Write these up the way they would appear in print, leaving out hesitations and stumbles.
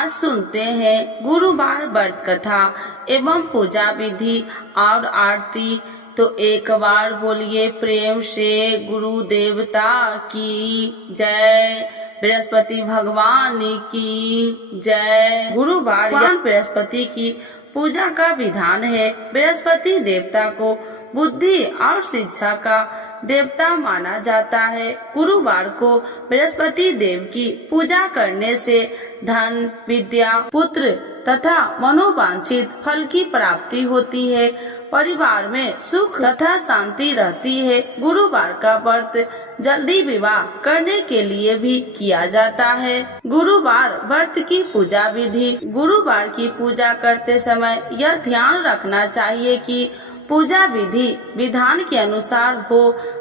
आज सुनते हैं गुरुवार व्रत कथा एवं पूजा विधि और आरती। तो एक बार बोलिए प्रेम से गुरु देवता की जय, बृहस्पति भगवान की जय। गुरुवार या बृहस्पति की पूजा का विधान है। बृहस्पति देवता को बुद्धि और शिक्षा का देवता माना जाता है। गुरुवार को बृहस्पति देव की पूजा करने से धन, विद्या, पुत्र तथा मनोवांछित फल की प्राप्ति होती है। परिवार में सुख तथा शांति रहती है। गुरुवार का व्रत जल्दी विवाह करने के लिए भी किया जाता है। गुरुवार व्रत की पूजा विधि। गुरुवार की पूजा करते समय यह ध्यान रखना चाहिए कि पूजा विधि विधान के अनुसार हो।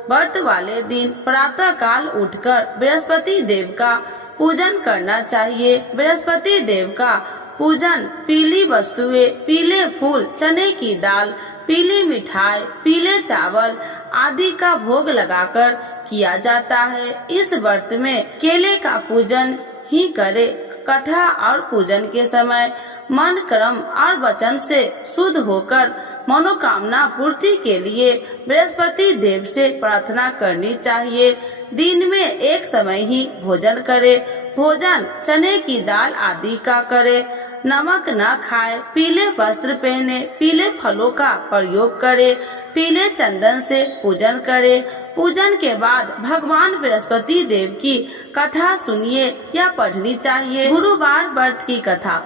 व्रत वाले दिन प्रातः काल उठकर बृहस्पति देव का पूजन करना चाहिए। बृहस्पति देव का पूजन पीली वस्तुएं, पीले फूल, चने की दाल, पीली मिठाई, पीले चावल आदि का भोग लगाकर किया जाता है। इस व्रत में केले का पूजन ही करे। कथा और पूजन के समय मन, कर्म और वचन से शुद्ध होकर मनोकामना पूर्ति के लिए बृहस्पति देव से प्रार्थना करनी चाहिए। दिन में एक समय ही भोजन करे। भोजन चने की दाल आदि का करे। नमक न खाए। पीले वस्त्र पहने। पीले फलों का प्रयोग करे। पीले चंदन से पूजन करे। पूजन के बाद भगवान बृहस्पति देव की कथा सुनिए या पढ़नी चाहिए। गुरुवार व्रत की कथा।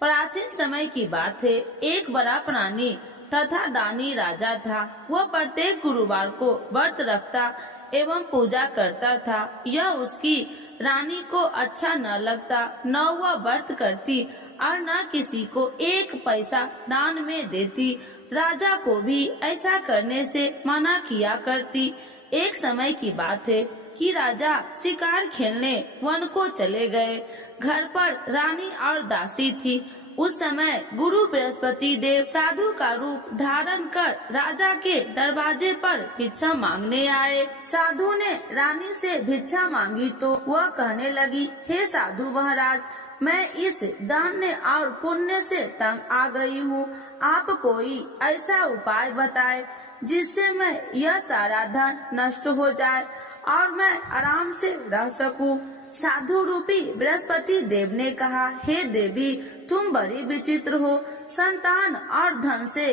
प्राचीन समय की बात है। एक बड़ा प्राणी तथा दानी राजा था। वह प्रत्येक गुरुवार को व्रत रखता एवं पूजा करता था। यह उसकी रानी को अच्छा न लगता। न वह व्रत करती और न किसी को एक पैसा दान में देती। राजा को भी ऐसा करने से मना किया करती। एक समय की बात है कि राजा शिकार खेलने वन को चले गए। घर पर रानी और दासी थी। उस समय गुरु बृहस्पति देव साधु का रूप धारण कर राजा के दरवाजे पर भिक्षा मांगने आए। साधु ने रानी से भिक्षा मांगी तो वह कहने लगी, हे साधु महाराज, मैं इस दान और पुण्य से तंग आ गई हूँ। आप कोई ऐसा उपाय बताए जिससे मैं यह सारा धन नष्ट हो जाए और मैं आराम से रह सकूं। साधु रूपी बृहस्पति देव ने कहा, हे देवी, तुम बड़ी विचित्र हो। संतान और धन से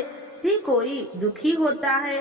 भी कोई दुखी होता है।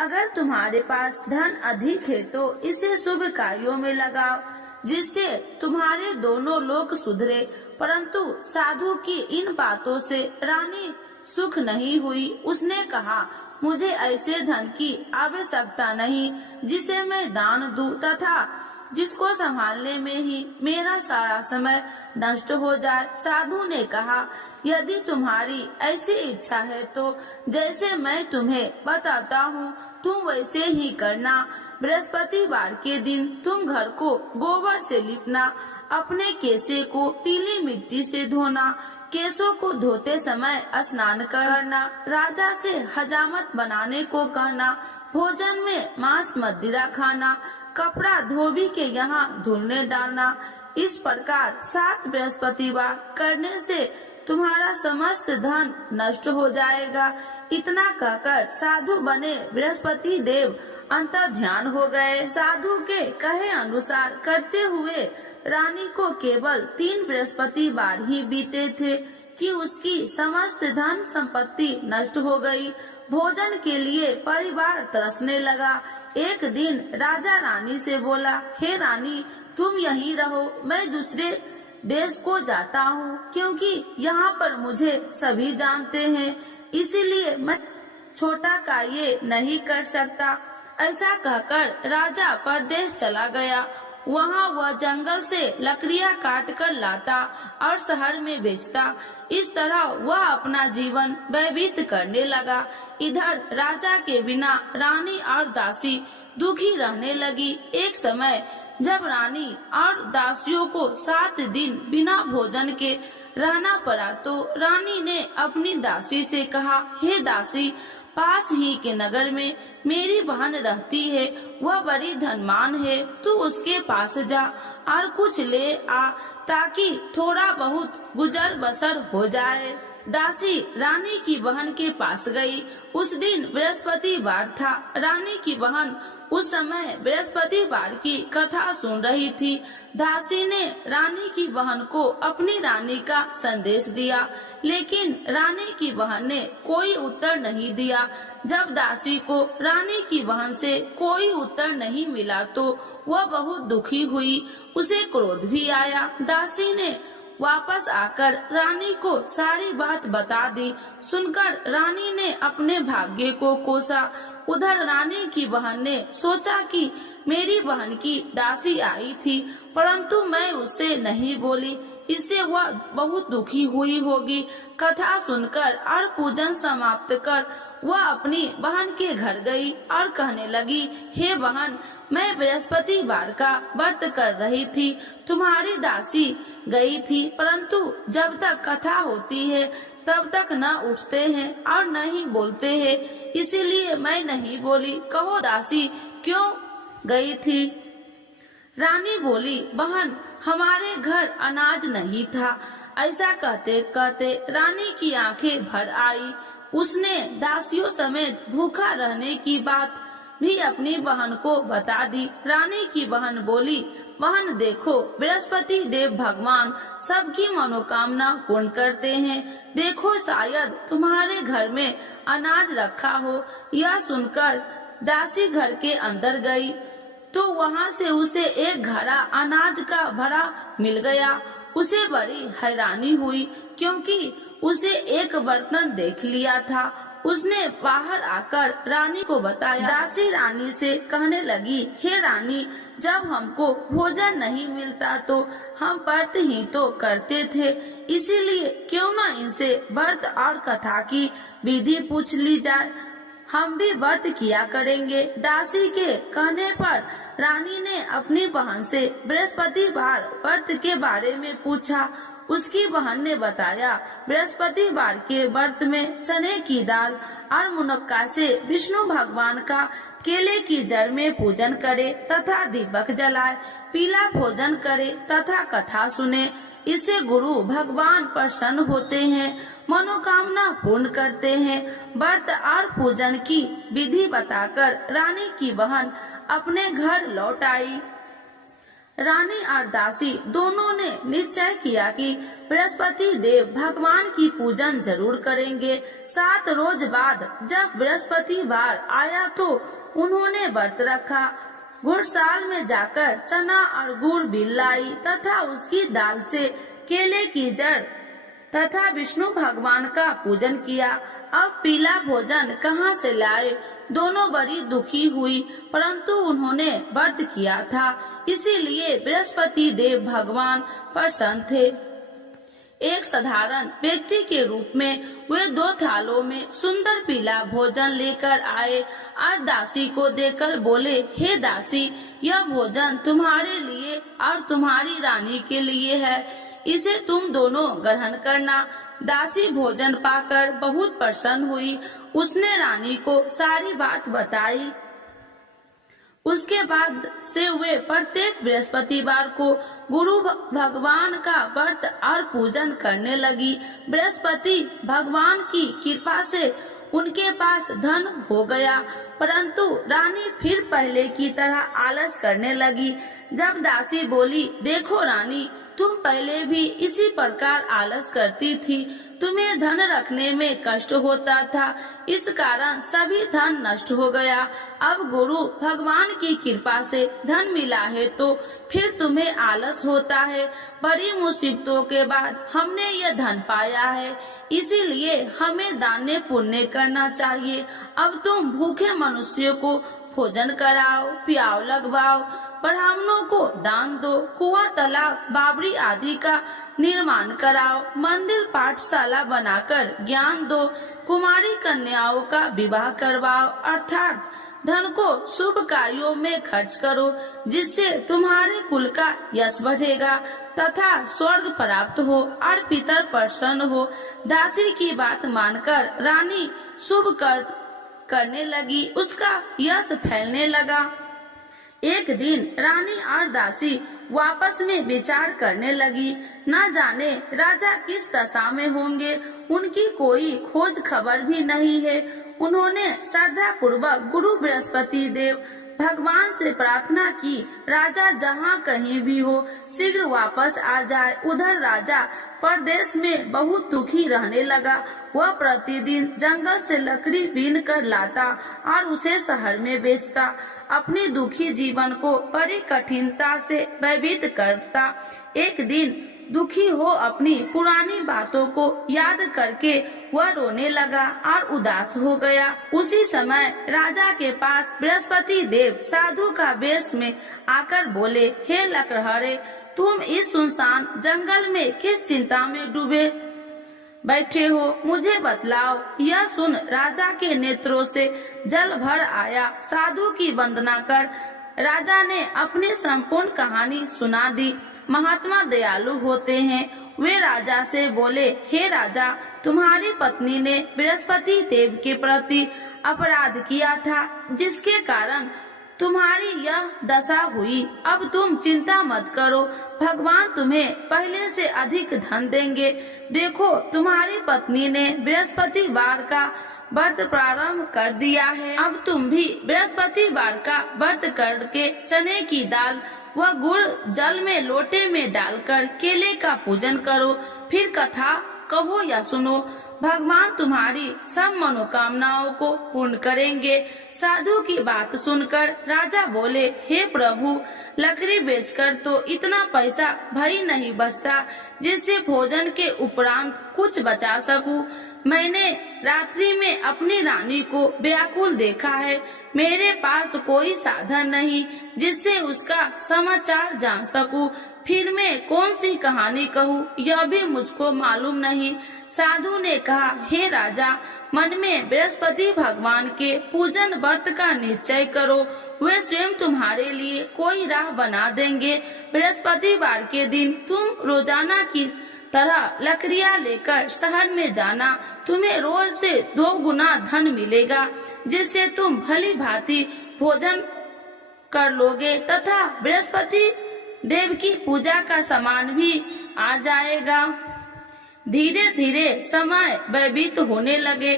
अगर तुम्हारे पास धन अधिक है तो इसे शुभ कार्यों में लगाओ जिससे तुम्हारे दोनों लोग सुधरे। परंतु साधु की इन बातों से रानी सुख नहीं हुई। उसने कहा, मुझे ऐसे धन की आवश्यकता नहीं जिसे मैं दान दूं तथा जिसको संभालने में ही मेरा सारा समय नष्ट हो जाए। साधु ने कहा, यदि तुम्हारी ऐसी इच्छा है तो जैसे मैं तुम्हें बताता हूँ तुम वैसे ही करना। बृहस्पतिवार के दिन तुम घर को गोबर से लिपना, अपने केसे को पीली मिट्टी से धोना, केसों को धोते समय स्नान करना, राजा से हजामत बनाने को कहना, भोजन में मांस मदिरा खाना, कपड़ा धोबी के यहाँ धुलने डालना। इस प्रकार 7 बृहस्पतिवार करने से तुम्हारा समस्त धन नष्ट हो जाएगा। इतना कहकर साधु बने बृहस्पति देव अंतर ध्यान हो गए। साधु के कहे अनुसार करते हुए रानी को केवल 3 बृहस्पतिवार ही बीते थे कि उसकी समस्त धन संपत्ति नष्ट हो गई। भोजन के लिए परिवार तरसने लगा। एक दिन राजा रानी से बोला, हे रानी, तुम यहीं रहो, मैं दूसरे देश को जाता हूँ क्योंकि यहाँ पर मुझे सभी जानते हैं, इसीलिए मैं छोटा कार्य नहीं कर सकता। ऐसा कहकर राजा परदेश चला गया। वहाँ वह जंगल से लकड़ियाँ काट कर लाता और शहर में बेचता। इस तरह वह अपना जीवन व्यतीत करने लगा। इधर राजा के बिना रानी और दासी दुखी रहने लगी। एक समय जब रानी और दासियों को 7 दिन बिना भोजन के रहना पड़ा तो रानी ने अपनी दासी से कहा, हे दासी, पास ही के नगर में मेरी बहन रहती है, वह बड़ी धनवान है, तू उसके पास जा और कुछ ले आ ताकि थोड़ा बहुत गुजर बसर हो जाए। दासी रानी की बहन के पास गई। उस दिन बृहस्पतिवार था। रानी की बहन उस समय बृहस्पतिवार की कथा सुन रही थी। दासी ने रानी की बहन को अपनी रानी का संदेश दिया, लेकिन रानी की बहन ने कोई उत्तर नहीं दिया। जब दासी को रानी की बहन से कोई उत्तर नहीं मिला तो वह बहुत दुखी हुई, उसे क्रोध भी आया। दासी ने वापस आकर रानी को सारी बात बता दी। सुनकर रानी ने अपने भाग्य को कोसा। उधर रानी की बहन ने सोचा कि मेरी बहन की दासी आई थी, परंतु मैं उससे नहीं बोली, इससे वह बहुत दुखी हुई होगी। कथा सुनकर और पूजन समाप्त कर वह अपनी बहन के घर गई और कहने लगी, हे बहन, मैं बृहस्पतिवार का व्रत कर रही थी, तुम्हारी दासी गई थी, परंतु जब तक कथा होती है तब तक न उठते हैं और न ही बोलते हैं, इसीलिए मैं नहीं बोली। कहो दासी क्यों गई थी? रानी बोली, बहन, हमारे घर अनाज नहीं था। ऐसा कहते कहते रानी की आंखें भर आई। उसने दासियों समेत भूखा रहने की बात भी अपनी बहन को बता दी। रानी की बहन बोली, बहन देखो, बृहस्पति देव भगवान सबकी मनोकामना पूर्ण करते हैं। देखो, शायद तुम्हारे घर में अनाज रखा हो। यह सुनकर दासी घर के अंदर गई तो वहाँ से उसे एक घड़ा अनाज का भरा मिल गया। उसे बड़ी हैरानी हुई, क्योंकि उसे एक बर्तन देख लिया था। उसने बाहर आकर रानी को बताया। दासी रानी से कहने लगी, हे रानी, जब हमको भोजन नहीं मिलता तो हम व्रत ही तो करते थे, इसीलिए क्यों न इनसे व्रत और कथा की विधि पूछ ली जाए, हम भी व्रत किया करेंगे। दासी के कहने पर रानी ने अपनी बहन से बृहस्पतिवार व्रत के बारे में पूछा। उसकी बहन ने बताया, बृहस्पतिवार के व्रत में चने की दाल और मुनक्का से विष्णु भगवान का केले की जड़ में पूजन करे तथा दीपक जलाए, पीला भोजन करे तथा कथा सुने। इससे गुरु भगवान प्रसन्न होते हैं, मनोकामना पूर्ण करते हैं। व्रत और पूजन की विधि बताकर रानी की बहन अपने घर लौट आई। रानी और दासी दोनों ने निश्चय किया कि बृहस्पति देव भगवान की पूजन जरूर करेंगे। 7 रोज बाद जब बृहस्पतिवार आया तो उन्होंने व्रत रखा। घुड़साल में जाकर चना और गुड़ बिल लाई तथा उसकी दाल से केले की जड़ तथा विष्णु भगवान का पूजन किया। अब पीला भोजन कहाँ से लाए? दोनों बड़ी दुखी हुई, परंतु उन्होंने व्रत किया था, इसीलिए बृहस्पति देव भगवान प्रसन्न थे। एक साधारण व्यक्ति के रूप में वे 2 थालों में सुंदर पीला भोजन लेकर आए और दासी को देकर बोले, हे दासी, यह भोजन तुम्हारे लिए और तुम्हारी रानी के लिए है, इसे तुम दोनों ग्रहण करना। दासी भोजन पाकर बहुत प्रसन्न हुई। उसने रानी को सारी बात बताई। उसके बाद से वे प्रत्येक बृहस्पतिवार को गुरु भगवान का व्रत और पूजन करने लगी। बृहस्पति भगवान की कृपा से उनके पास धन हो गया, परंतु रानी फिर पहले की तरह आलस करने लगी। जब दासी बोली, देखो रानी, तुम पहले भी इसी प्रकार आलस करती थी, तुम्हें धन रखने में कष्ट होता था, इस कारण सभी धन नष्ट हो गया। अब गुरु भगवान की कृपा से धन मिला है तो फिर तुम्हें आलस होता है। बड़ी मुसीबतों के बाद हमने यह धन पाया है, इसीलिए हमें दान पुण्य करना चाहिए। अब तुम भूखे मनुष्यों को भोजन कराओ, प्याव लगवाओ, ब्राह्मणों को दान दो, कुआं, तालाब, बावड़ी आदि का निर्माण कराओ, मंदिर पाठशाला बनाकर ज्ञान दो, कुमारी कन्याओं का विवाह करवाओ, अर्थात धन को शुभ कार्यों में खर्च करो, जिससे तुम्हारे कुल का यश बढ़ेगा तथा स्वर्ग प्राप्त हो और पितर प्रसन्न हो। दासी की बात मानकर रानी शुभ कर करने लगी, उसका यश फैलने लगा। एक दिन रानी और दासी वापस में विचार करने लगी, न जाने राजा किस दशा में होंगे, उनकी कोई खोज खबर भी नहीं है। उन्होंने श्रद्धा पूर्वक गुरु बृहस्पति देव भगवान से प्रार्थना की, राजा जहाँ कहीं भी हो शीघ्र वापस आ जाए। उधर राजा परदेश में बहुत दुखी रहने लगा। वह प्रतिदिन जंगल से लकड़ी बीन कर लाता और उसे शहर में बेचता। अपने दुखी जीवन को बड़ी कठिनता से व्यतीत करता। एक दिन दुखी हो अपनी पुरानी बातों को याद करके वह रोने लगा और उदास हो गया। उसी समय राजा के पास बृहस्पति देव साधु का वेश में आकर बोले, हे लकड़हारे, तुम इस सुनसान जंगल में किस चिंता में डूबे बैठे हो, मुझे बतलाओ। यह सुन राजा के नेत्रों से जल भर आया। साधु की वंदना कर राजा ने अपनी संपूर्ण कहानी सुना दी। महात्मा दयालु होते हैं। वे राजा से बोले, हे राजा, तुम्हारी पत्नी ने बृहस्पति देव के प्रति अपराध किया था, जिसके कारण तुम्हारी यह दशा हुई। अब तुम चिंता मत करो, भगवान तुम्हें पहले से अधिक धन देंगे। देखो, तुम्हारी पत्नी ने बृहस्पतिवार का व्रत प्रारंभ कर दिया है। अब तुम भी बृहस्पतिवार का व्रत करके चने की दाल व गुड़ जल में लोटे में डालकर केले का पूजन करो। फिर कथा कहो या सुनो, भगवान तुम्हारी सब मनोकामनाओं को पूर्ण करेंगे। साधु की बात सुनकर राजा बोले, हे प्रभु, लकड़ी बेचकर तो इतना पैसा भई नहीं बचता जिससे भोजन के उपरांत कुछ बचा सकूं। मैंने रात्रि में अपनी रानी को व्याकुल देखा है। मेरे पास कोई साधन नहीं जिससे उसका समाचार जान सकूं। फिर मैं कौन सी कहानी कहूँ, यह भी मुझको मालूम नहीं। साधु ने कहा, हे राजा, मन में बृहस्पति भगवान के पूजन व्रत का निश्चय करो। वे स्वयं तुम्हारे लिए कोई राह बना देंगे। बृहस्पतिवार के दिन तुम रोजाना की तरह लकड़ियाँ लेकर शहर में जाना। तुम्हें रोज से 2 गुना धन मिलेगा, जिससे तुम भली भांति भोजन कर लोगे तथा बृहस्पति देव की पूजा का सामान भी आ जाएगा। धीरे धीरे समय व्यतीत होने लगे।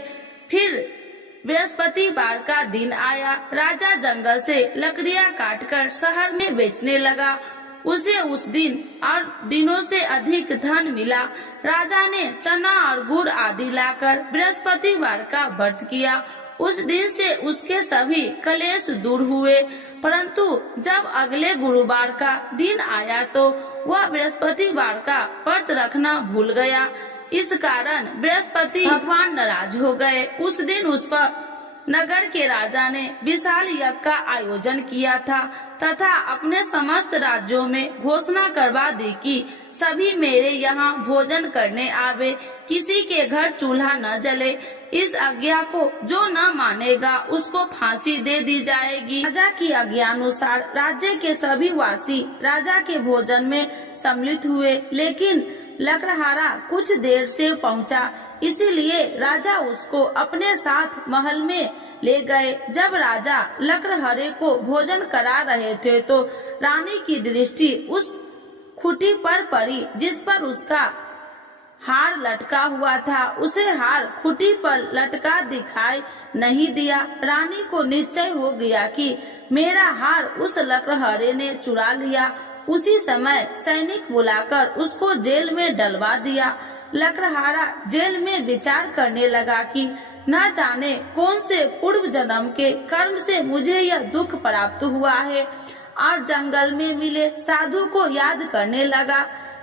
फिर बृहस्पतिवार का दिन आया। राजा जंगल से लकड़ियाँ काटकर शहर में बेचने लगा। उसे उस दिन और दिनों से अधिक धन मिला। राजा ने चना और गुड़ आदि लाकर बृहस्पतिवार का व्रत किया। उस दिन से उसके सभी कलेश दूर हुए। परंतु जब अगले गुरुवार का दिन आया तो वह बृहस्पतिवार का व्रत रखना भूल गया। इस कारण बृहस्पति भगवान नाराज हो गए। उस दिन उस पर नगर के राजा ने विशाल यज्ञ का आयोजन किया था तथा अपने समस्त राज्यों में घोषणा करवा दी कि सभी मेरे यहाँ भोजन करने आवे, किसी के घर चूल्हा न जले। इस आज्ञा को जो न मानेगा उसको फांसी दे दी जाएगी। राजा की आज्ञानुसार राज्य के सभी वासी राजा के भोजन में सम्मिलित हुए, लेकिन लकड़हारा कुछ देर से पहुंचा, इसीलिए राजा उसको अपने साथ महल में ले गए। जब राजा लकड़हारे को भोजन करा रहे थे तो रानी की दृष्टि उस खूंटी पर पड़ी जिस पर उसका हार लटका हुआ था। उसे हार खूंटी पर लटका दिखाई नहीं दिया। रानी को निश्चय हो गया कि मेरा हार उस लकड़हारे ने चुरा लिया। उसी समय सैनिक बुलाकर उसको जेल में डलवा दिया। लकड़हारा जेल में विचार करने लगा कि न जाने कौन से पूर्व जन्म के कर्म से मुझे यह दुख प्राप्त हुआ है, और जंगल में मिले साधु को याद करने लगा।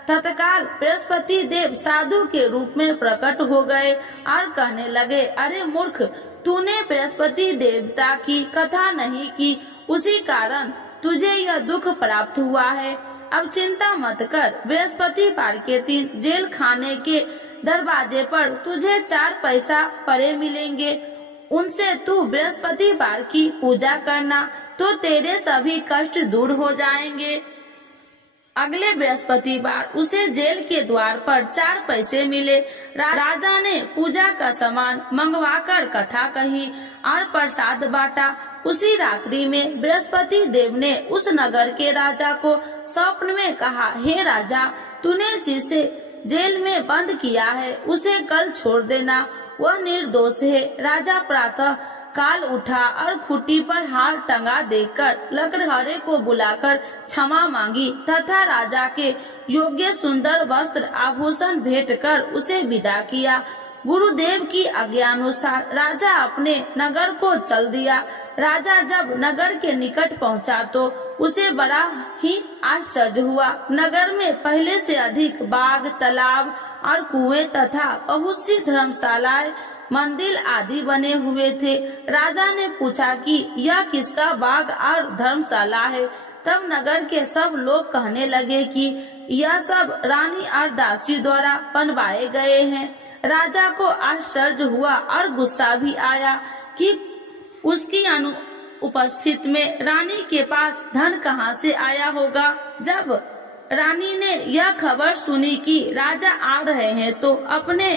तत्काल बृहस्पति देव साधु के रूप में प्रकट हो गए और कहने लगे, अरे मूर्ख, तूने बृहस्पति देवता की कथा नहीं की, उसी कारण तुझे यह दुख प्राप्त हुआ है। अब चिंता मत कर, बृहस्पतिवार के दिन जेल खाने के दरवाजे पर तुझे 4 पैसा पड़े मिलेंगे। उनसे तू बृहस्पतिवार की पूजा करना तो तेरे सभी कष्ट दूर हो जाएंगे। अगले बृहस्पतिवार उसे जेल के द्वार पर 4 पैसे मिले। राजा ने पूजा का सामान मंगवाकर कथा कही और प्रसाद बांटा। उसी रात्रि में बृहस्पति देव ने उस नगर के राजा को स्वप्न में कहा, हे राजा, तूने जिसे जेल में बंद किया है उसे कल छोड़ देना, वह निर्दोष है। राजा प्रातः काल उठा और खूंटी पर हार टंगा देकर लकड़हारे को बुलाकर क्षमा मांगी तथा राजा के योग्य सुंदर वस्त्र आभूषण भेंट कर उसे विदा किया। गुरुदेव की आज्ञानुसार राजा अपने नगर को चल दिया। राजा जब नगर के निकट पहुंचा तो उसे बड़ा ही आश्चर्य हुआ। नगर में पहले से अधिक बाग, तालाब और कुएं तथा बहुत सी धर्मशालाएं, मंदिर आदि बने हुए थे। राजा ने पूछा कि यह किसका बाग और धर्मशाला है। तब नगर के सब लोग कहने लगे कि यह सब रानी और दासी द्वारा बनवाए गए हैं। राजा को आश्चर्य हुआ और गुस्सा भी आया कि उसकी अनुपस्थित में रानी के पास धन कहां से आया होगा। जब रानी ने यह खबर सुनी कि राजा आ रहे हैं तो अपने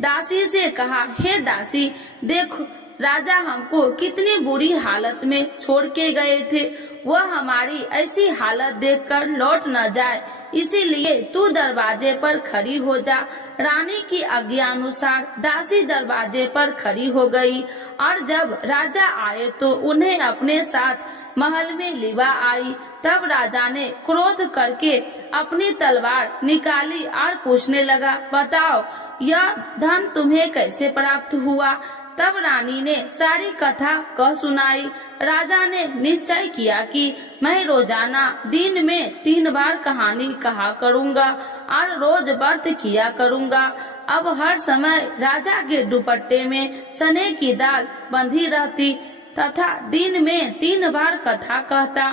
दासी से कहा, हे दासी, देख राजा हमको कितनी बुरी हालत में छोड़ के गए थे। वह हमारी ऐसी हालत देखकर लौट न जाए, इसीलिए तू दरवाजे पर खड़ी हो जा। रानी की आज्ञा अनुसार दासी दरवाजे पर खड़ी हो गई और जब राजा आए तो उन्हें अपने साथ महल में लिवा आई। तब राजा ने क्रोध करके अपनी तलवार निकाली और पूछने लगा, बताओ यह धन तुम्हें कैसे प्राप्त हुआ। तब रानी ने सारी कथा कह सुनाई। राजा ने निश्चय किया कि मैं रोजाना दिन में 3 बार कहानी कहा करूँगा और रोज व्रत किया करूँगा। अब हर समय राजा के दुपट्टे में चने की दाल बंधी रहती तथा दिन में 3 बार कथा कहता।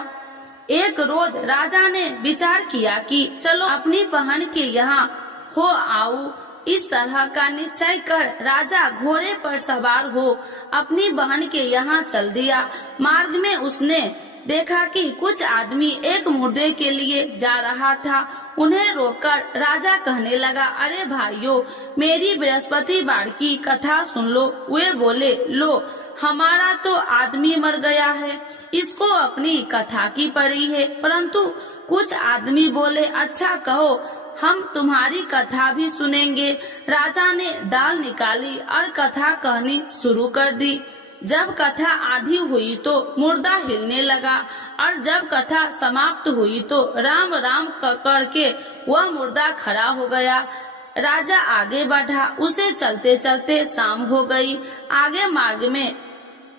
एक रोज राजा ने विचार किया कि चलो अपनी बहन के यहाँ हो आऊं। इस तरह का निश्चय कर राजा घोड़े पर सवार हो अपनी बहन के यहाँ चल दिया। मार्ग में उसने देखा कि कुछ आदमी एक मुर्दे के लिए जा रहा था। उन्हें रोककर राजा कहने लगा, अरे भाइयों, मेरी बृहस्पतिवार की कथा सुन लो। वे बोले, लो हमारा तो आदमी मर गया है, इसको अपनी कथा की पड़ी है। परंतु कुछ आदमी बोले, अच्छा कहो, हम तुम्हारी कथा भी सुनेंगे। राजा ने दाल निकाली और कथा कहनी शुरू कर दी। जब कथा आधी हुई तो मुर्दा हिलने लगा और जब कथा समाप्त हुई तो राम राम करके वह मुर्दा खड़ा हो गया। राजा आगे बढ़ा। उसे चलते चलते शाम हो गई। आगे मार्ग में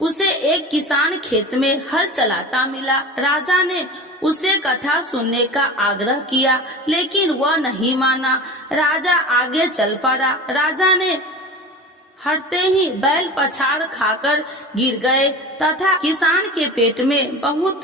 उसे एक किसान खेत में हल चलाता मिला। राजा ने उसे कथा सुनने का आग्रह किया, लेकिन वह नहीं माना। राजा आगे चल पड़ा। राजा ने हटते ही बैल पछाड़ खाकर गिर गए तथा किसान के पेट में बहुत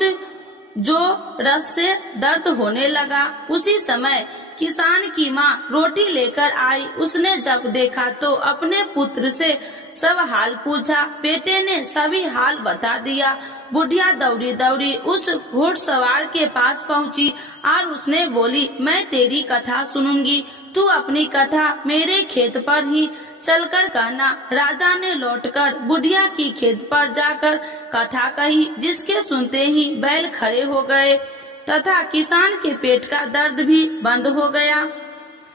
जोर से दर्द होने लगा। उसी समय किसान की माँ रोटी लेकर आई। उसने जब देखा तो अपने पुत्र से सब हाल पूछा। बेटे ने सभी हाल बता दिया। बुढ़िया दौड़ी दौड़ी उस घोड़सवार के पास पहुँची और उसने बोली, मैं तेरी कथा सुनूंगी, तू अपनी कथा मेरे खेत पर ही चलकर कहना। राजा ने लौटकर बुढ़िया की खेत पर जाकर कथा कही, जिसके सुनते ही बैल खड़े हो गए तथा किसान के पेट का दर्द भी बंद हो गया।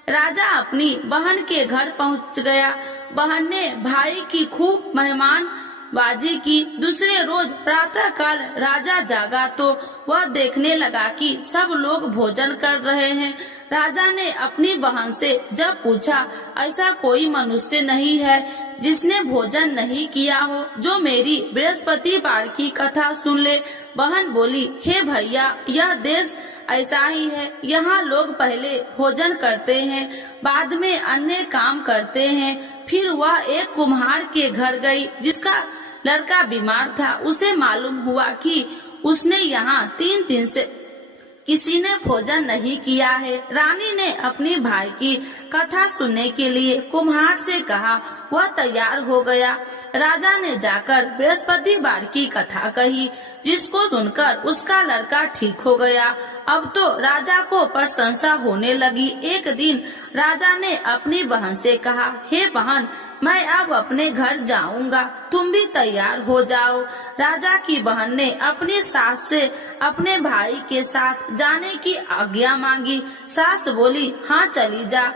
राजा अपनी बहन के घर पहुंच गया। बहन ने भाई की खूब मेहमान बाजी की। दूसरे रोज प्रातः काल राजा जागा तो वह देखने लगा कि सब लोग भोजन कर रहे हैं। राजा ने अपनी बहन से जब पूछा, ऐसा कोई मनुष्य नहीं है जिसने भोजन नहीं किया हो जो मेरी बृहस्पतिवार की कथा सुन ले। बहन बोली, हे भैया, यह देश ऐसा ही है। यहाँ लोग पहले भोजन करते हैं, बाद में अन्य काम करते हैं। फिर वह एक कुम्हार के घर गई जिसका लड़का बीमार था। उसे मालूम हुआ कि उसने यहाँ 3 दिन से किसी ने भोजन नहीं किया है। रानी ने अपने भाई की कथा सुनने के लिए कुम्हार से कहा। वह तैयार हो गया। राजा ने जाकर बृहस्पतिवार की कथा कही, जिसको सुनकर उसका लड़का ठीक हो गया। अब तो राजा को प्रशंसा होने लगी। एक दिन राजा ने अपनी बहन से कहा, हे बहन, मैं अब अपने घर जाऊंगा, तुम भी तैयार हो जाओ। राजा की बहन ने अपनी सास से अपने भाई के साथ जाने की आज्ञा मांगी। सास बोली, हाँ चली जा,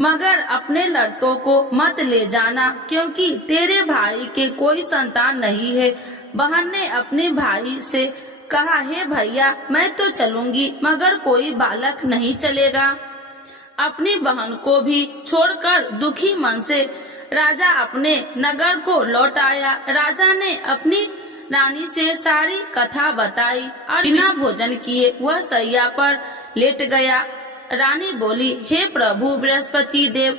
मगर अपने लड़कों को मत ले जाना, क्योंकि तेरे भाई के कोई संतान नहीं है। बहन ने अपने भाई से कहा, हे भैया, मैं तो चलूंगी, मगर कोई बालक नहीं चलेगा। अपनी बहन को भी छोड़कर दुखी मन से राजा अपने नगर को लौट आया। राजा ने अपनी रानी से सारी कथा बताई और बिना भोजन किए वह सैया पर लेट गया। रानी बोली, हे प्रभु, बृहस्पति देव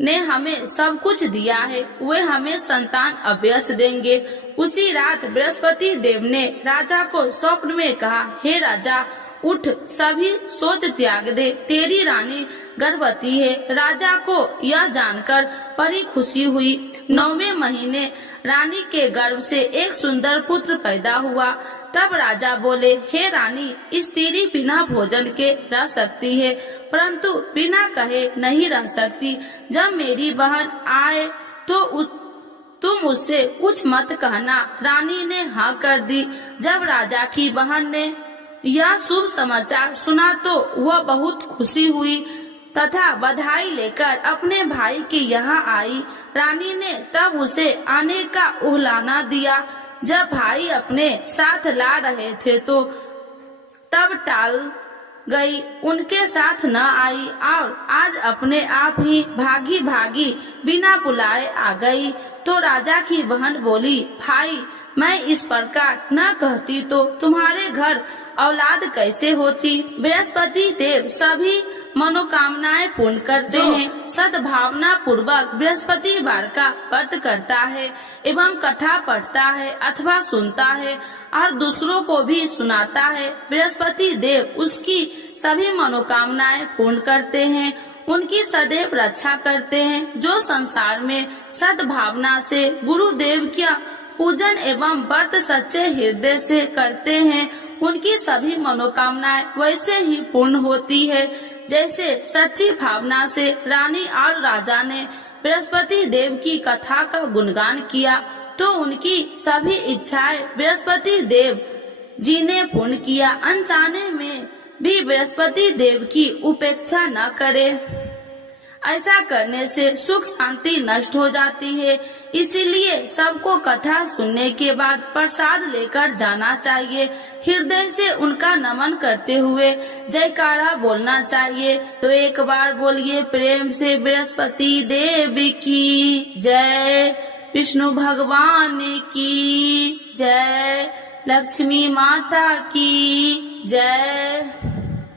ने हमें सब कुछ दिया है, वे हमें संतान अवश्य देंगे। उसी रात बृहस्पति देव ने राजा को स्वप्न में कहा, हे राजा, उठ, सभी सोच त्याग दे, तेरी रानी गर्भवती है। राजा को यह जानकर बड़ी खुशी हुई। 9वें महीने रानी के गर्भ से एक सुंदर पुत्र पैदा हुआ। तब राजा बोले, हे रानी, स्त्री बिना भोजन के रह सकती है, परंतु बिना कहे नहीं रह सकती। जब मेरी बहन आए तो तुम उससे कुछ मत कहना। रानी ने हाँ कर दी। जब राजा की बहन ने यह शुभ समाचार सुना तो वह बहुत खुशी हुई तथा बधाई लेकर अपने भाई के यहाँ आई। रानी ने तब उसे आने का उहलाना दिया। जब भाई अपने साथ ला रहे थे तो तब टाल गई, उनके साथ न आई और आज अपने आप ही भागी भागी बिना बुलाए आ गई। तो राजा की बहन बोली, भाई, मैं इस प्रकार न कहती तो तुम्हारे घर औलाद कैसे होती। बृहस्पति देव सभी मनोकामनाएं पूर्ण करते हैं। सद्भावना पूर्वक बृहस्पतिवार का व्रत करता है एवं कथा पढ़ता है अथवा सुनता है और दूसरों को भी सुनाता है, बृहस्पति देव उसकी सभी मनोकामनाएं पूर्ण करते हैं, उनकी सदैव रक्षा करते हैं। जो संसार में सद्भावना से गुरुदेव का पूजन एवं व्रत सच्चे हृदय से करते हैं, उनकी सभी मनोकामनाएं वैसे ही पूर्ण होती है जैसे सच्ची भावना से रानी और राजा ने बृहस्पति देव की कथा का गुणगान किया तो उनकी सभी इच्छाएं बृहस्पति देव जी ने पूर्ण किया। अनजाने में भी बृहस्पति देव की उपेक्षा न करे, ऐसा करने से सुख शांति नष्ट हो जाती है। इसीलिए सबको कथा सुनने के बाद प्रसाद लेकर जाना चाहिए। हृदय से उनका नमन करते हुए जयकारा बोलना चाहिए। तो एक बार बोलिए प्रेम से, बृहस्पति देव की जय, विष्णु भगवान की जय, लक्ष्मी माता की जय।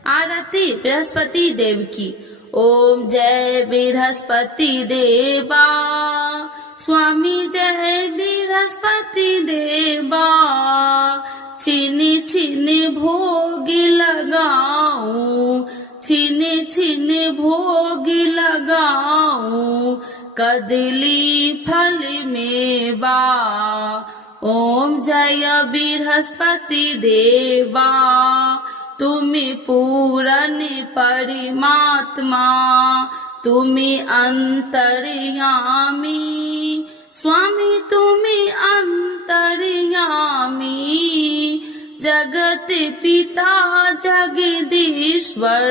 आरती बृहस्पति देव की। ओम जय बृहस्पति देवा, स्वामी जय बृहस्पति देवा, छिनी छिनी भोग लगाऊं, छिनी छिनी भोग लगाऊं, कदली फल मेवा। ओम जय बृहस्पति देवा, तुम्ही पूरन परमात्मा, तुम्ही अंतर्यामी, स्वामी तुम्ही अंतर्यामी, जगत पिता जगदीश्वर,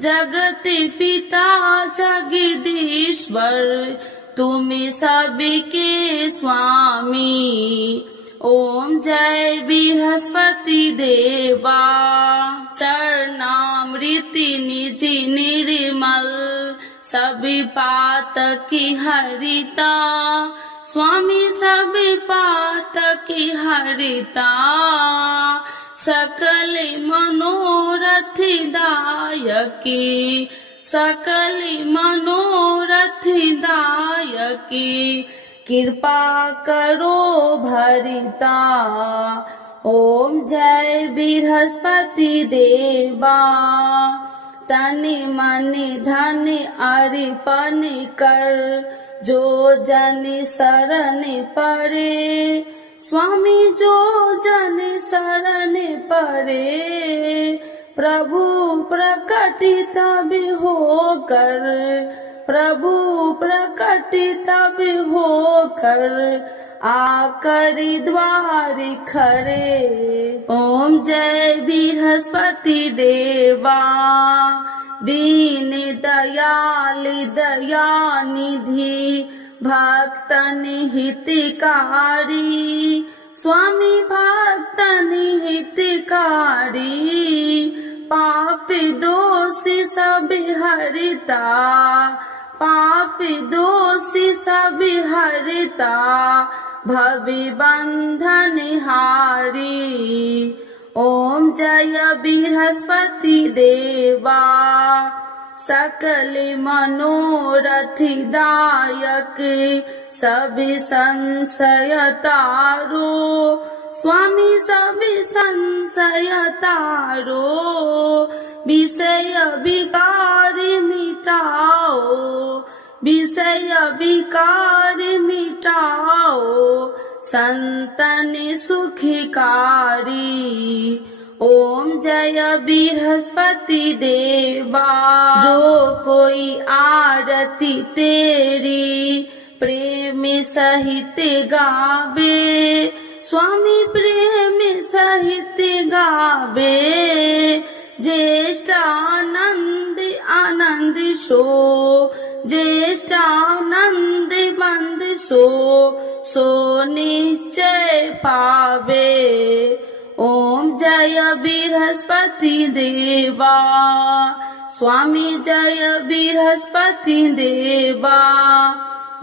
जगत पिता जगदीश्वर, तुम्ही सबके स्वामी। ओम जय बृहस्पति देवा, चरणामृति निज निर्मल, सभी पातक हरिता, स्वामी सभी पातक हरिता, सकल मनोरथ दायकी, सकल मनोरथ दायकी, कृपा करो भरिता। ओम जय बृहस्पति देवा, तनि मनि धन अर्पण कर, जो जन शरण पड़े। स्वामी जो जन शरण पड़े, प्रभु प्रकट तब होकर, प्रभु प्रकट तब होकर, आकर द्वार खड़े। ओम जय बृहस्पति देवा, दीन दयाल दयानिधि, भक्तन हितकारी। स्वामी भक्तन हितकारी, पाप दोष सब हरता, पाप दोष सब हरता, भव बंधन हारी। ओम जय बृहस्पति देवा, सकल मनोरथ दायक, सब संशय तारो। स्वामी सब संशय तारो, विषय विकार मिटाओ, विषय विकार मिटाओ, संतन सुखकारी। ओम जय बृहस्पति देवा, जो कोई आरती तेरी प्रेम सहित गावे। स्वामी प्रेम सहित गावे, ज्येष्ठ आनंद आनंद सो, ज्येष्ठ आनंद बंद सो, सो निश्चय पावे। ओम जय बृहस्पति देवा, स्वामी जय बृहस्पति देवा।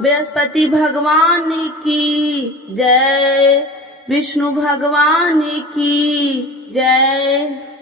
बृहस्पति भगवान की जय, विष्णु भगवान की जय।